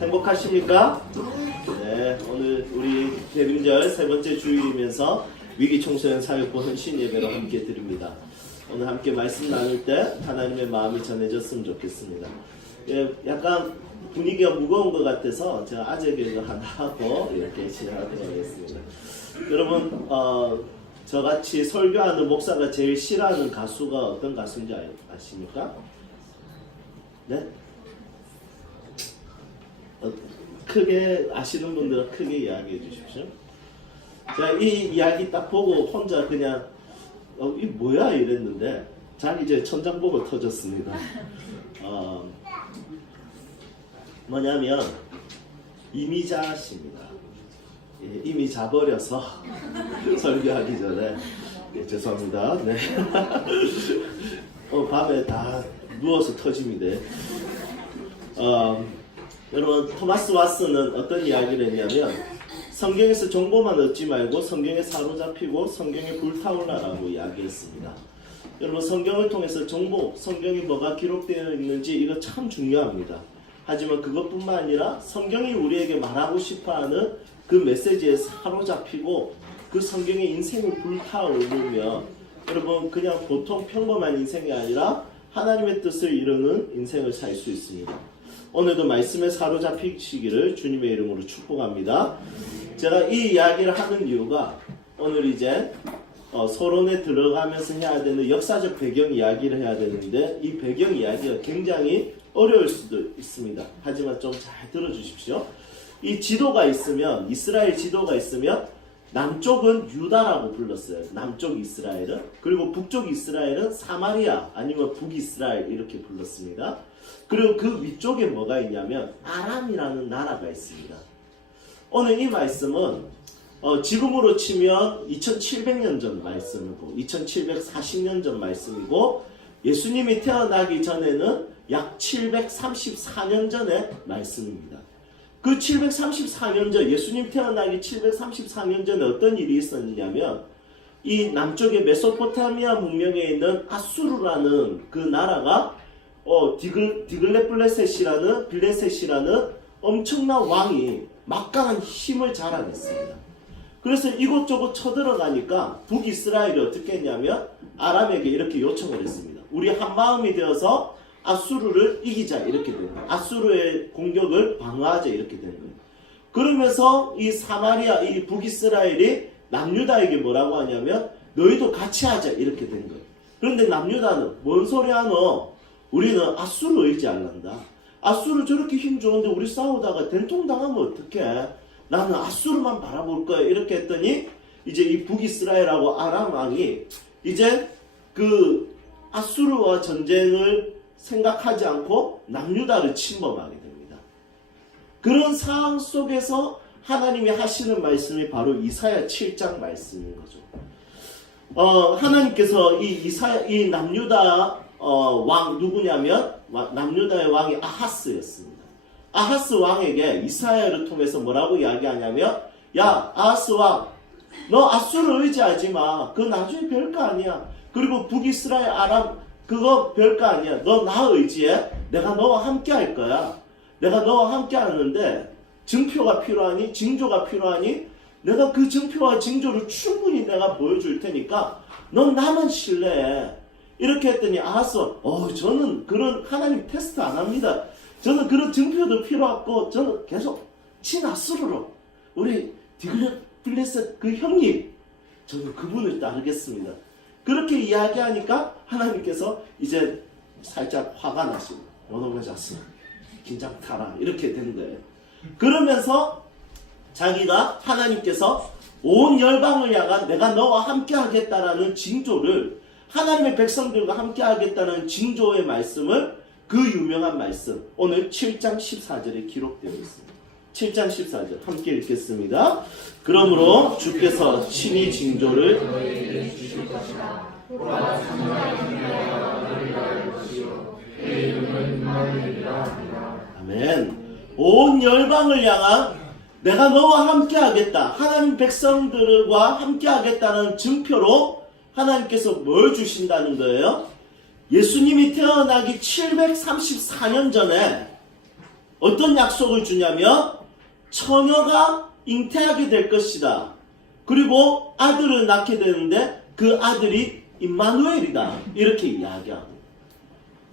행복하십니까? 네, 오늘 우리 대림절 세 번째 주일이면서 위기청소년 사역부 헌신 예배로 함께 드립니다. 오늘 함께 말씀 나눌 때 하나님의 마음이 전해졌으면 좋겠습니다. 예, 약간 분위기가 무거운 것 같아서 제가 아재 개그 하나 하고 이렇게 진행하도록 하겠습니다. 여러분, 저같이 설교하는 목사가 제일 싫어하는 가수가 어떤 가수인지 아십니까? 네? 크게 아시는 분들은 크게 이야기해 주십시오. 자, 이 이야기 딱 보고 혼자 그냥 이 뭐야 이랬는데 자기 이제 천장 보고 터졌습니다. 뭐냐면 이미자 씨입니다. 예, 이미 자버려서 설교하기 전에 죄송합니다. 네. 밤에 다 누워서 터집니다. 여러분, 토마스 왓슨은 어떤 이야기를 했냐면 성경에서 정보만 얻지 말고 성경에 사로잡히고 성경에 불타올라라고 이야기했습니다. 여러분, 성경을 통해서 정보, 성경에 뭐가 기록되어 있는지 이거 참 중요합니다. 하지만 그것뿐만 아니라 성경이 우리에게 말하고 싶어하는 그 메시지에 사로잡히고 그 성경의 인생을 불타오르며 여러분 그냥 보통 평범한 인생이 아니라 하나님의 뜻을 이루는 인생을 살 수 있습니다. 오늘도 말씀에 사로잡히시기를 주님의 이름으로 축복합니다. 제가 이 이야기를 하는 이유가 오늘 이제 서론에 들어가면서 해야 되는 역사적 배경 이야기를 해야 되는데 이 배경 이야기가 굉장히 어려울 수도 있습니다. 하지만 좀 잘 들어주십시오. 이 지도가 있으면 이스라엘 지도가 있으면 남쪽은 유다라고 불렀어요. 남쪽 이스라엘은. 그리고 북쪽 이스라엘은 사마리아 아니면 북이스라엘 이렇게 불렀습니다. 그리고 그 위쪽에 뭐가 있냐면 아람이라는 나라가 있습니다. 오늘 이 말씀은 지금으로 치면 2700년 전 말씀이고 2740년 전 말씀이고 예수님이 태어나기 전에는 약 734년 전의 말씀입니다. 그 734년 전, 예수님 태어나기 734년 전에 어떤 일이 있었냐면 이 남쪽의 메소포타미아 문명에 있는 아수르라는 그 나라가 빌레셋이라는 엄청난 왕이 막강한 힘을 자랑했습니다. 그래서 이곳저곳 쳐들어가니까 북이스라엘이 어떻게 했냐면 아람에게 이렇게 요청을 했습니다. 우리 한 마음이 되어서 아수르를 이기자 이렇게 된 거예요. 아수르의 공격을 방어하자 이렇게 된 거예요. 그러면서 이 사마리아, 이 북이스라엘이 남유다에게 뭐라고 하냐면 너희도 같이 하자 이렇게 된 거예요. 그런데 남유다는 뭔 소리 하노? 우리는 아수르 의지 않는다. 아수르 저렇게 힘 좋은데 우리 싸우다가 된통당하면 어떡해? 나는 아수르만 바라볼 거야 이렇게 했더니 이제 이 북이스라엘하고 아람 왕이 이제 그 아수르와 전쟁을 생각하지 않고 남유다를 침범하게 됩니다. 그런 상황 속에서 하나님이 하시는 말씀이 바로 이사야 7장 말씀인 거죠. 하나님께서 이 남유다 왕 누구냐면 남유다의 왕이 아하스였습니다. 아하스 왕에게 이사야를 통해서 뭐라고 이야기하냐면 야 아하스 왕 너 아수르 의지하지 마. 그거 나중에 별거 아니야. 그리고 북이스라엘 아람 그거 별거 아니야. 너 나 의지해. 내가 너와 함께 할 거야. 내가 너와 함께 하는데 증표가 필요하니 징조가 필요하니 내가 그 증표와 징조를 충분히 내가 보여줄 테니까 넌 나만 신뢰해. 이렇게 했더니 아하스 저는 그런 하나님 테스트 안 합니다. 저는 그런 증표도 필요 없고 저는 계속 친아수르로 우리 디글레셋 그 형님 저는 그분을 따르겠습니다. 그렇게 이야기하니까 하나님께서 이제 살짝 화가 나시고 요놈의 자식 긴장 타라 이렇게 된 거예요. 그러면서 자기가 하나님께서 온 열방을 향한 내가 너와 함께 하겠다라는 징조를 하나님의 백성들과 함께 하겠다는 징조의 말씀을 그 유명한 말씀 오늘 7장 14절에 기록되어 있습니다. 7장 14절 함께 읽겠습니다. 그러므로 주께서 친히 징조를 너희에게 주실 것이다. 아멘. 온 열방을 향한 내가 너와 함께 하겠다. 하나님 백성들과 함께 하겠다는 증표로 하나님께서 뭘 주신다는 거예요? 예수님이 태어나기 734년 전에 어떤 약속을 주냐면 처녀가 잉태하게 될 것이다. 그리고 아들을 낳게 되는데 그 아들이 임마누엘이다. 이렇게 이야기하고,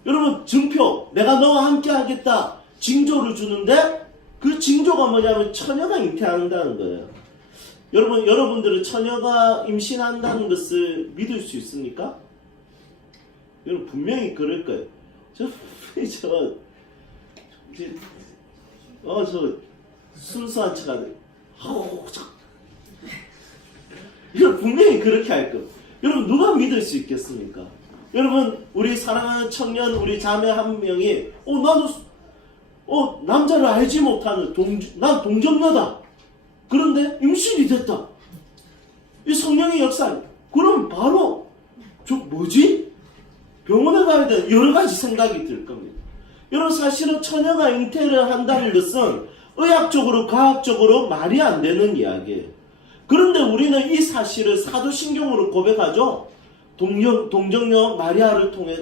여러분 증표, 내가 너와 함께 하겠다 징조를 주는데 그 징조가 뭐냐면 처녀가 잉태한다는 거예요. 여러분들은 처녀가 임신한다는 것을 믿을 수 있습니까? 여러분 분명히 그럴 거예요. 저 순수한 척하네. 여러분 분명히 그렇게 할 거예요. 여러분 누가 믿을 수 있겠습니까? 여러분 우리 사랑하는 청년 우리 자매 한 명이 남자를 알지 못하는 난 동정녀다. 그런데 임신이 됐다. 이 성령의 역사. 그럼 바로 뭐지? 병원에 가야 되는 여러 가지 생각이 들 겁니다. 여러분 사실은 처녀가 잉태를 한다는 것은 의학적으로 과학적으로 말이 안 되는 이야기예요. 그런데 우리는 이 사실을 사도신경으로 고백하죠. 동정녀 마리아를 통해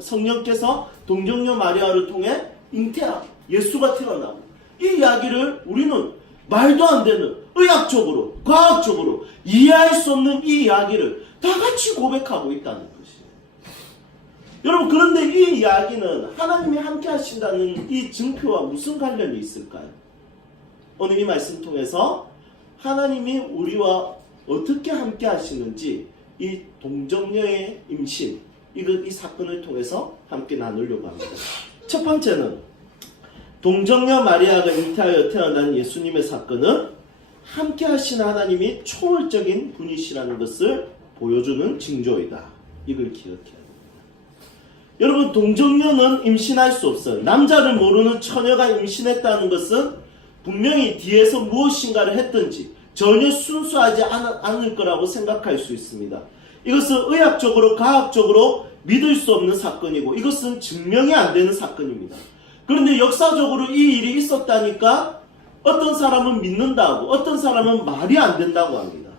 성령께서 동정녀 마리아를 통해 예수가 태어나고, 이 이야기를 우리는 말도 안 되는 의학적으로 과학적으로 이해할 수 없는 이 이야기를 다 같이 고백하고 있다는 것이에요. 여러분 그런데 이 이야기는 하나님이 함께 하신다는 이 증표와 무슨 관련이 있을까요? 오늘 이 말씀 통해서 하나님이 우리와 어떻게 함께 하시는지 이 동정녀의 임신 이 사건을 통해서 함께 나누려고 합니다. 첫 번째는 동정녀 마리아가 잉태하여 태어난 예수님의 사건은 함께 하시는 하나님이 초월적인 분이시라는 것을 보여주는 징조이다. 이걸 기억해야 됩니다. 여러분 동정녀는 임신할 수 없어요. 남자를 모르는 처녀가 임신했다는 것은 분명히 뒤에서 무엇인가를 했든지 전혀 순수하지 않을 거라고 생각할 수 있습니다. 이것은 의학적으로 과학적으로 믿을 수 없는 사건이고 이것은 증명이 안 되는 사건입니다. 그런데 역사적으로 이 일이 있었다니까 어떤 사람은 믿는다고 어떤 사람은 말이 안 된다고 합니다.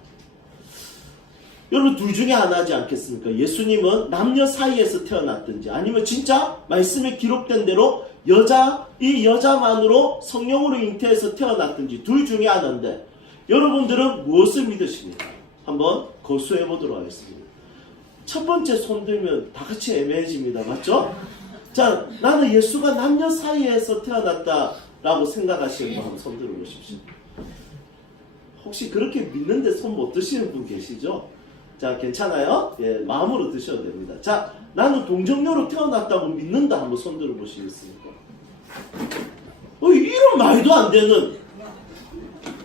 여러분 둘 중에 하나지 않겠습니까? 예수님은 남녀 사이에서 태어났든지 아니면 진짜 말씀에 기록된 대로 이 여자만으로 성령으로 잉태해서 태어났든지 둘 중에 하나인데 여러분들은 무엇을 믿으십니까? 한번 거수해 보도록 하겠습니다. 첫 번째 손 들면 다 같이 애매해집니다. 맞죠? 자, 나는 예수가 남녀 사이에서 태어났다라고 생각하시는 분 한번 손 들어보십시오. 혹시 그렇게 믿는데 손 못 드시는 분 계시죠? 자, 괜찮아요? 예, 마음으로 드셔도 됩니다. 자, 나는 동정녀로 태어났다고 믿는다 한번 손 들어보시겠습니까? 이런 말도 안 되는,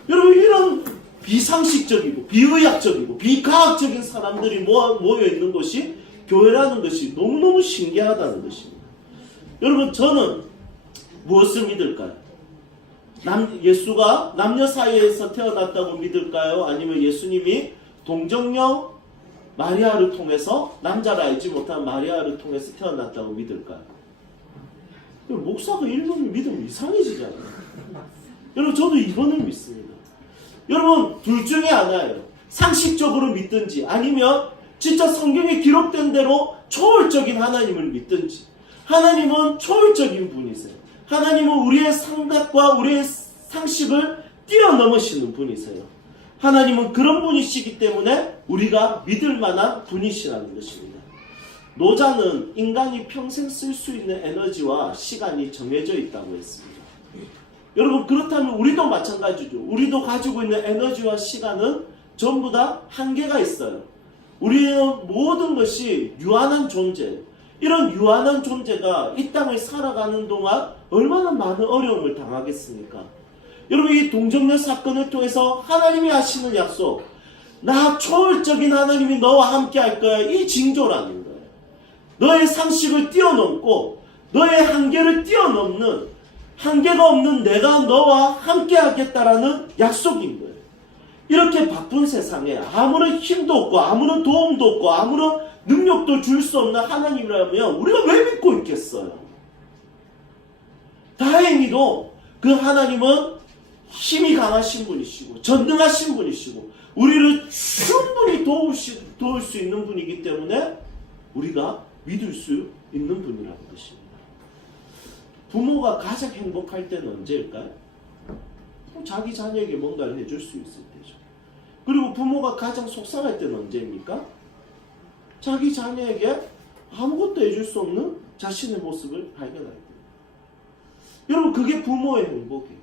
여러분 이런 비상식적이고 비의학적이고 비과학적인 사람들이 모여 있는 것이 교회라는 것이 너무너무 신기하다는 것입니다. 여러분 저는 무엇을 믿을까요? 예수가 남녀 사이에서 태어났다고 믿을까요? 아니면 예수님이 동정녀 마리아를 통해서 남자를 알지 못한 마리아를 통해서 태어났다고 믿을까요? 목사가 1번을 믿으면 이상해지잖아요. 여러분 저도 2번을 믿습니다. 여러분 둘 중에 하나예요. 상식적으로 믿든지 아니면 진짜 성경에 기록된 대로 초월적인 하나님을 믿든지. 하나님은 초월적인 분이세요. 하나님은 우리의 생각과 우리의 상식을 뛰어넘으시는 분이세요. 하나님은 그런 분이시기 때문에 우리가 믿을 만한 분이시라는 것입니다. 노자는 인간이 평생 쓸 수 있는 에너지와 시간이 정해져 있다고 했습니다. 여러분 그렇다면 우리도 마찬가지죠. 우리도 가지고 있는 에너지와 시간은 전부 다 한계가 있어요. 우리의 모든 것이 유한한 존재, 이런 유한한 존재가 이 땅을 살아가는 동안 얼마나 많은 어려움을 당하겠습니까? 여러분 이 동정녀 사건을 통해서 하나님이 하시는 약속, 나 초월적인 하나님이 너와 함께 할 거야, 이 징조라는 거예요. 너의 상식을 뛰어넘고 너의 한계를 뛰어넘는, 한계가 없는 내가 너와 함께 하겠다라는 약속인 거예요. 이렇게 바쁜 세상에 아무런 힘도 없고 아무런 도움도 없고 아무런 능력도 줄 수 없는 하나님이라면 우리가 왜 믿고 있겠어요? 다행히도 그 하나님은 힘이 강하신 분이시고 전능하신 분이시고 우리를 충분히 도울 수 있는 분이기 때문에 우리가 믿을 수 있는 분이라는 것입니다. 부모가 가장 행복할 때는 언제일까요? 자기 자녀에게 뭔가를 해줄 수 있을 때죠. 그리고 부모가 가장 속상할 때는 언제입니까? 자기 자녀에게 아무것도 해줄 수 없는 자신의 모습을 발견할 때. 여러분, 그게 부모의 행복이에요.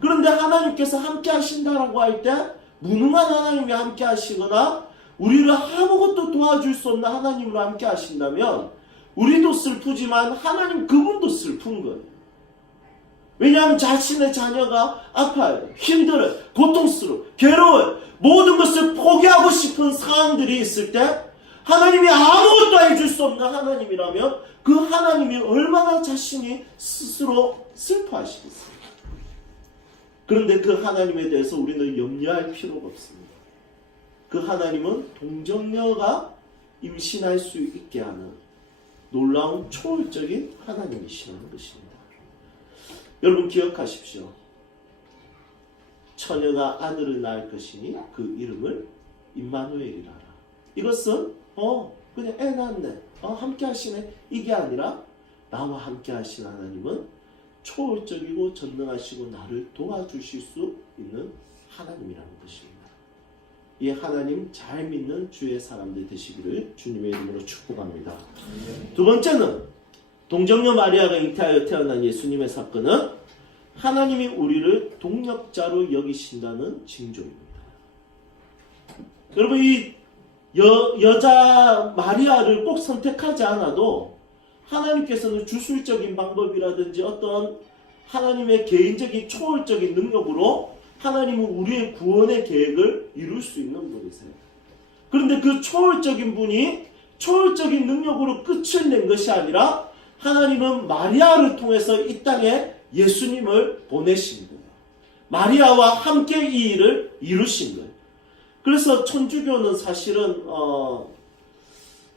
그런데 하나님께서 함께 하신다라고 할 때 무능한 하나님이 함께 하시거나 우리를 아무것도 도와줄 수 없는 하나님으로 함께 하신다면 우리도 슬프지만 하나님 그분도 슬픈 거예요. 왜냐하면 자신의 자녀가 아파요, 힘들어요, 고통스러워요, 괴로워요. 모든 것을 포기하고 싶은 상황들이 있을 때 하나님이 아무것도 해줄 수 없는 하나님이라면 그 하나님이 얼마나 자신이 스스로 슬퍼하시겠어요. 그런데 그 하나님에 대해서 우리는 염려할 필요가 없습니다. 그 하나님은 동정녀가 임신할 수 있게 하는 놀라운 초월적인 하나님이시라는 것입니다. 여러분 기억하십시오. 처녀가 아들을 낳을 것이니 그 이름을 임마누엘이라 하라. 이것은 그냥 애 낳았네, 함께 하시네, 이게 아니라 나와 함께 하신 하나님은 초월적이고 전능하시고 나를 도와주실 수 있는 하나님이라는 것입니다. 이 하나님 잘 믿는 주의 사람들 되시기를 주님의 이름으로 축복합니다. 두 번째는 동정녀 마리아가 잉태하여 태어난 예수님의 사건은 하나님이 우리를 동력자로 여기신다는 징조입니다. 여러분, 이 여자 마리아를 꼭 선택하지 않아도 하나님께서는 주술적인 방법이라든지 어떤 하나님의 개인적인 초월적인 능력으로 하나님은 우리의 구원의 계획을 이룰 수 있는 분이세요. 그런데 그 초월적인 분이 초월적인 능력으로 끝을 낸 것이 아니라 하나님은 마리아를 통해서 이 땅에 예수님을 보내신 거예요. 마리아와 함께 이 일을 이루신 거예요. 그래서 천주교는 사실은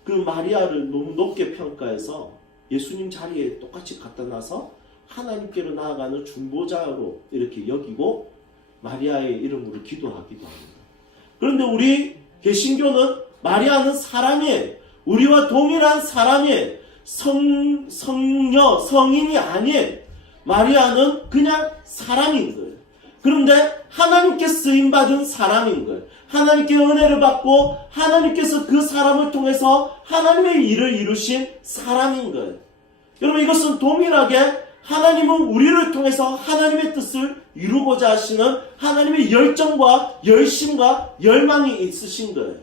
그 마리아를 너무 높게 평가해서 예수님 자리에 똑같이 갖다 놔서 하나님께로 나아가는 중보자로 이렇게 여기고 마리아의 이름으로 기도하기도 합니다. 그런데 우리 개신교는 마리아는 사람이에요. 우리와 동일한 사람이에요. 성녀, 성인이 아니에요. 마리아는 그냥 사람인 거예요. 그런데 하나님께 쓰임받은 사람인 거예요. 하나님께 은혜를 받고 하나님께서 그 사람을 통해서 하나님의 일을 이루신 사람인 거예요. 여러분, 이것은 동일하게 하나님은 우리를 통해서 하나님의 뜻을 이루고자 하시는 하나님의 열정과 열심과 열망이 있으신 거예요.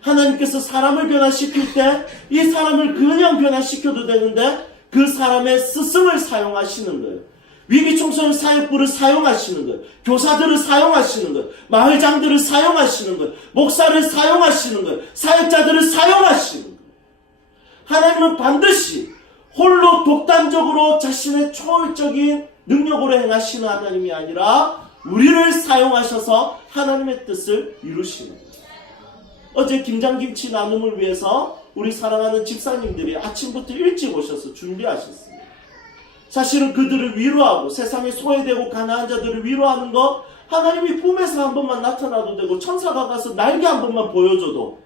하나님께서 사람을 변화시킬 때 이 사람을 그냥 변화시켜도 되는데 그 사람의 스승을 사용하시는 거예요. 위기청소년 사역부를 사용하시는 거예요. 교사들을 사용하시는 거예요. 마을장들을 사용하시는 거예요. 목사를 사용하시는 거예요. 사역자들을 사용하시는 거예요. 하나님은 반드시 홀로 독단적으로 자신의 초월적인 능력으로 행하시는 하나님이 아니라 우리를 사용하셔서 하나님의 뜻을 이루시는 거예요. 어제 김장김치 나눔을 위해서 우리 사랑하는 집사님들이 아침부터 일찍 오셔서 준비하셨습니다. 사실은 그들을 위로하고 세상에 소외되고 가난한 자들을 위로하는 거 하나님이 꿈에서 한 번만 나타나도 되고 천사가 가서 날개 한 번만 보여줘도,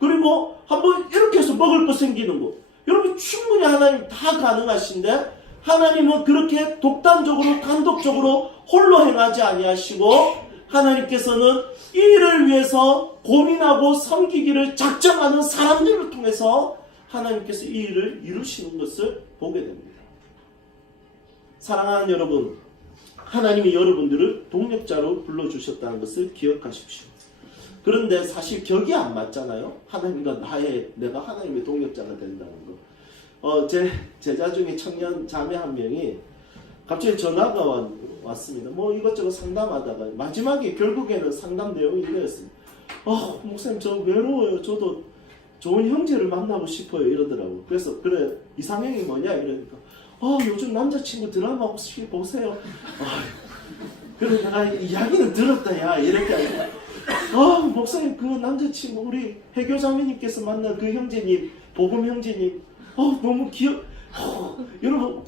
그리고 한번 이렇게 해서 먹을 거 생기는 거, 여러분 충분히 하나님 다 가능하신데 하나님은 그렇게 독단적으로 단독적으로 홀로 행하지 아니하시고 하나님께서는 이 일을 위해서 고민하고 섬기기를 작정하는 사람들을 통해서 하나님께서 이 일을 이루시는 것을 보게 됩니다. 사랑하는 여러분, 하나님이 여러분들을 동력자로 불러주셨다는 것을 기억하십시오. 그런데 사실 격이 안 맞잖아요. 하나님과 내가 하나님의 동력자가 된다는 거. 제 제자 중에 청년 자매 한 명이 갑자기 전화가 왔습니다. 뭐 이것저것 상담하다가 마지막에 결국에는 상담 내용이 이거였습니다. 목사님 저 외로워요. 저도 좋은 형제를 만나고 싶어요. 이러더라고요. 그래서 그래 이상형이 뭐냐 이러니까 요즘 남자친구 드라마 혹시 보세요? 그래 내가 이야기는 들었다 야 이렇게 하니까 목사님 그 남자친구 우리 해교자매님께서 만난 그 형제님 복음 형제님 너무 여러분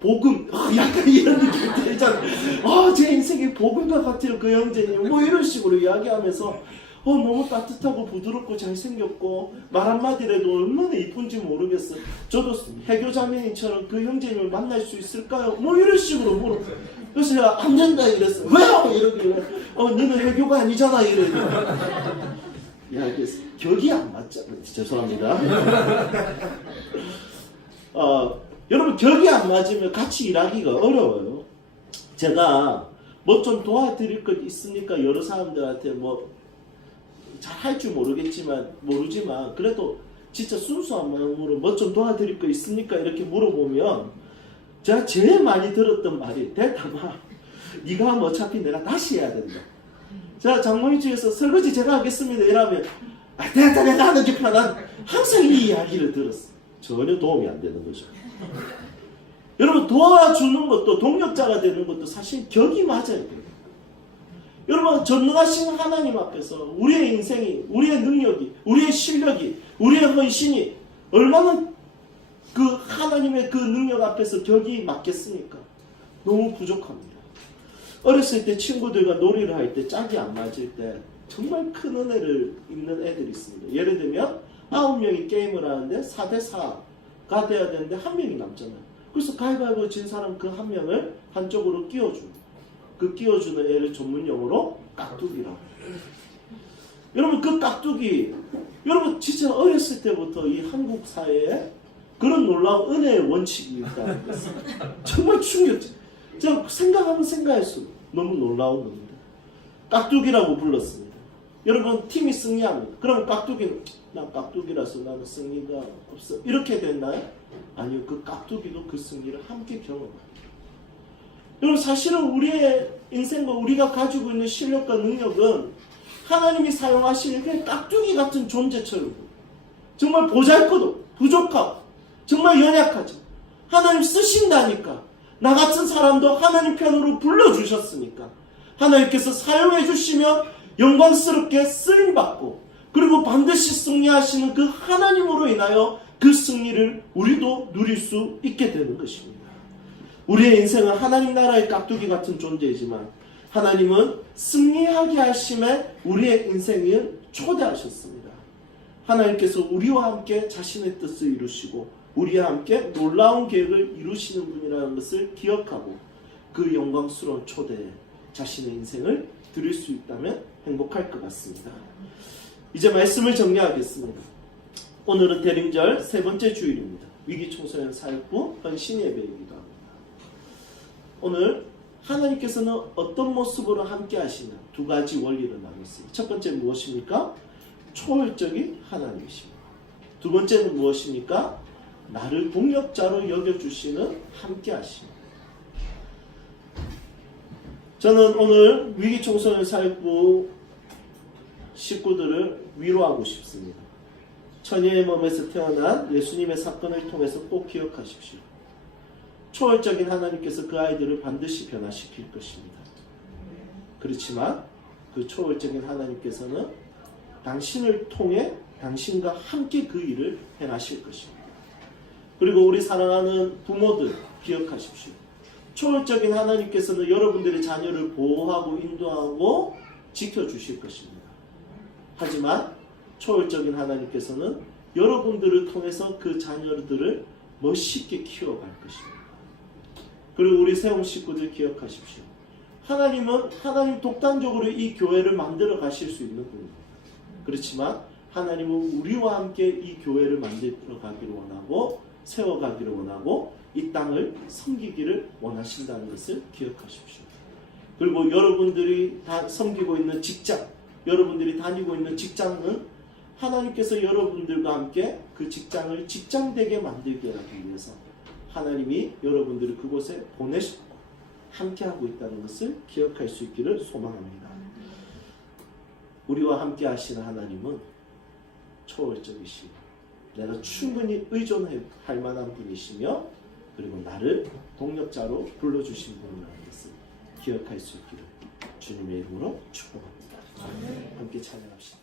복음 약간 이런 느낌이 들잖아요. 제 인생의 복음과 같아요 그 형제님 뭐 이런 식으로 이야기하면서 너무 따뜻하고 부드럽고 잘생겼고 말 한마디라도 얼마나 이쁜지 모르겠어. 저도 해교 자매님처럼 그 형제님을 만날 수 있을까요? 뭐 이런 식으로 물어. 그래서 제가 안 된다 이랬어. 왜요? 이러길래 너는 해교가 아니잖아 이러니까. 야, 격이 안 맞잖아. 죄송합니다. 여러분 격이 안 맞으면 같이 일하기가 어려워요. 제가 뭐 좀 도와드릴 것 있으니까 여러 사람들한테 뭐 잘 할 줄 모르지만 그래도 진짜 순수한 마음으로 뭐 좀 도와드릴 거 있습니까? 이렇게 물어보면 제가 제일 많이 들었던 말이 대담아 네가 하면 어차피 내가 다시 해야 된다. 자, 장모님 집에서 설거지 제가 하겠습니다 이러면 됐다 내가 하는 게 편한 항상 이 이야기를 들었어. 전혀 도움이 안 되는 거죠. 여러분 도와주는 것도 동력자가 되는 것도 사실 격이 맞아야 돼요. 여러분 전능하신 하나님 앞에서 우리의 인생이, 우리의 능력이, 우리의 실력이, 우리의 헌신이 얼마나 그 하나님의 그 능력 앞에서 격이 맞겠습니까? 너무 부족합니다. 어렸을 때 친구들과 놀이를 할 때 짝이 안 맞을 때 정말 큰 은혜를 입는 애들이 있습니다. 예를 들면 9명이 게임을 하는데 4대4가 돼야 되는데 한 명이 남잖아요. 그래서 가위바위보 진 사람 그 한 명을 한쪽으로 끼워줍니다. 그 끼워주는 애를 전문 용어로 깍두기라고. 여러분 그 깍두기, 여러분 진짜 어렸을 때부터 이 한국 사회에 그런 놀라운 은혜의 원칙이 있다는 것은 정말 충격적. 제가 생각할수록 너무 놀라운 겁니다. 깍두기라고 불렀습니다. 여러분 팀이 승리합니다. 그럼 깍두기는 난 깍두기라서 나는 승리가 없어 이렇게 됐나요? 아니요. 그 깍두기도 그 승리를 함께 경험합니다. 여러분 사실은 우리의 인생과 우리가 가지고 있는 실력과 능력은 하나님이 사용하시는 그냥 깍두기 같은 존재처럼 정말 보잘것없고 부족하고 정말 연약하죠. 하나님 쓰신다니까. 나 같은 사람도 하나님 편으로 불러주셨으니까 하나님께서 사용해 주시면 영광스럽게 쓰임받고 그리고 반드시 승리하시는 그 하나님으로 인하여 그 승리를 우리도 누릴 수 있게 되는 것입니다. 우리의 인생은 하나님 나라의 깍두기 같은 존재이지만 하나님은 승리하게 하심에 우리의 인생을 초대하셨습니다. 하나님께서 우리와 함께 자신의 뜻을 이루시고 우리와 함께 놀라운 계획을 이루시는 분이라는 것을 기억하고 그 영광스러운 초대에 자신의 인생을 드릴 수 있다면 행복할 것 같습니다. 이제 말씀을 정리하겠습니다. 오늘은 대림절 세 번째 주일입니다. 위기청소년 사역부 헌신 예배이기도 합니다. 오늘 하나님께서는 어떤 모습으로 함께 하시냐 두 가지 원리를 나눴습니다. 첫 번째 무엇입니까? 초월적인 하나님이십니다. 두 번째는 무엇입니까? 나를 동력자로 여겨주시는 함께 하십니다. 저는 오늘 위기청소년 사역부 식구들을 위로하고 싶습니다. 처녀의 몸에서 태어난 예수님의 사건을 통해서 꼭 기억하십시오. 초월적인 하나님께서 그 아이들을 반드시 변화시킬 것입니다. 그렇지만 그 초월적인 하나님께서는 당신을 통해 당신과 함께 그 일을 해나실 것입니다. 그리고 우리 사랑하는 부모들 기억하십시오. 초월적인 하나님께서는 여러분들의 자녀를 보호하고 인도하고 지켜주실 것입니다. 하지만 초월적인 하나님께서는 여러분들을 통해서 그 자녀들을 멋있게 키워갈 것입니다. 그리고 우리 세움 식구들 기억하십시오. 하나님은 하나님 독단적으로 이 교회를 만들어 가실 수 있는 분입니다. 그렇지만 하나님은 우리와 함께 이 교회를 만들어 가기를 원하고 세워가기를 원하고 이 땅을 섬기기를 원하신다는 것을 기억하십시오. 그리고 여러분들이 다 섬기고 있는 직장, 여러분들이 다니고 있는 직장은 하나님께서 여러분들과 함께 그 직장을 직장되게 만들게 하기 위해서 하나님이 여러분들을 그곳에 보내셨고 함께하고 있다는 것을 기억할 수 있기를 소망합니다. 우리와 함께 하시는 하나님은 초월적이시고 내가 충분히 의존할 만한 분이시며 그리고 나를 동력자로 불러주신 분이라는 것을 기억할 수 있기를 주님의 이름으로 축복합니다. 함께 찬양합시다.